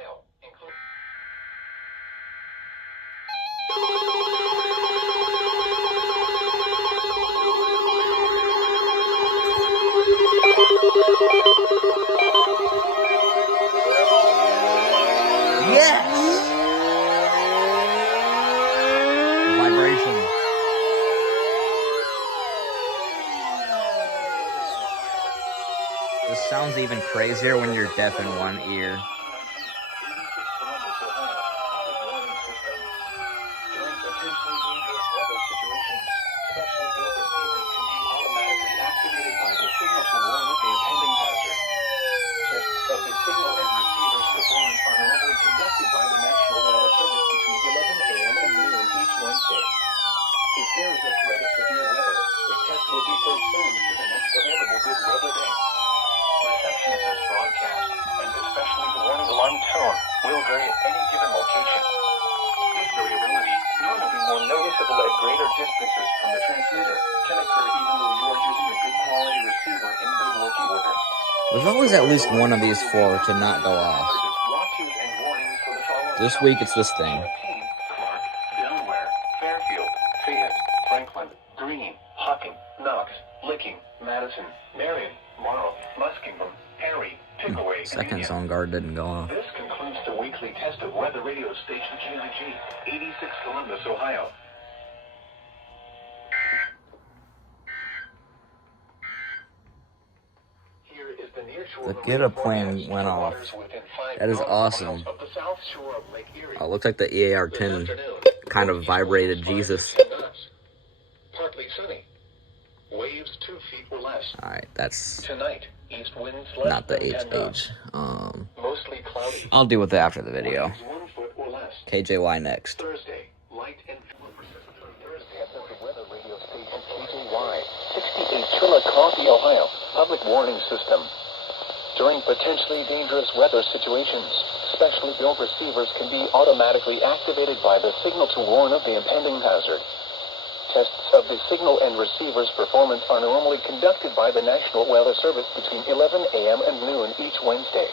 Ohio, including... Yes! Vibration. This sounds even crazier when you're deaf in one ear. If there is a threat of severe weather, the test will be postponed to the next available good weather day. Reception of this broadcast, and especially the warning alarm tone, will vary at any given location. This variability, normally more noticeable at greater distances from the transmitter, can occur even though you are using a good quality receiver in good working order. There's always at least one of these four to not go off. This week it's this thing. Franklin, Greene, Hocking, Knox, Licking, Madison, Marion, Morrow, Muskingum, Perry, Pickaway, Second song guard didn't go off. This concludes the weekly test of weather radio station KIG, 86 Columbus, Ohio. Here is the nearshore The get-up plane went off. That is awesome. Oh, it looks like the EAR-10 kind of vibrated Jesus. Partly sunny. Waves 2 feet or less. Alright, that's Tonight, east winds not the less than 10 knots. HH. Mostly cloudy. I'll deal with it after the video. Winds 1 foot or less. KJY next. Thursday, light and Thursday at the weather radio station KJY, 68 Chillicothe, Ohio. Public warning system. During potentially dangerous weather situations, specially built receivers can be automatically activated by the signal to warn of the impending hazard. Tests of the signal and receiver's performance are normally conducted by the National Weather Service between 11 a.m. and noon each Wednesday.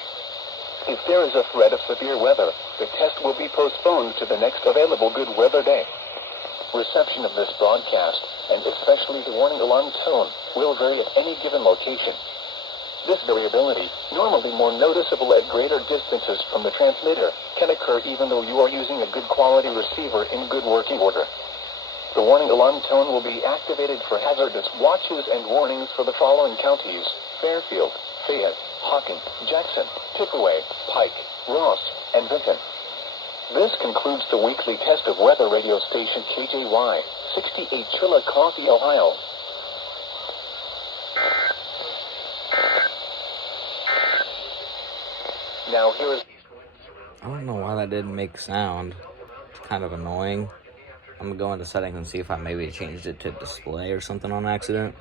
If there is a threat of severe weather, the test will be postponed to the next available good weather day. Reception of this broadcast, and especially the warning alarm tone, will vary at any given location. This variability, normally more noticeable at greater distances from the transmitter, can occur even though you are using a good quality receiver in good working order. The warning alarm tone will be activated for hazardous watches and warnings for the following counties: Fairfield, Fayette, Hocking, Jackson, Pickaway, Pike, Ross, and Vinton. This concludes the weekly test of weather radio station KJY, 68 Chillicothe, Ohio. Now here is... I don't know why that didn't make sound. It's kind of annoying. I'm gonna go into settings and see if I maybe changed it to display or something on accident.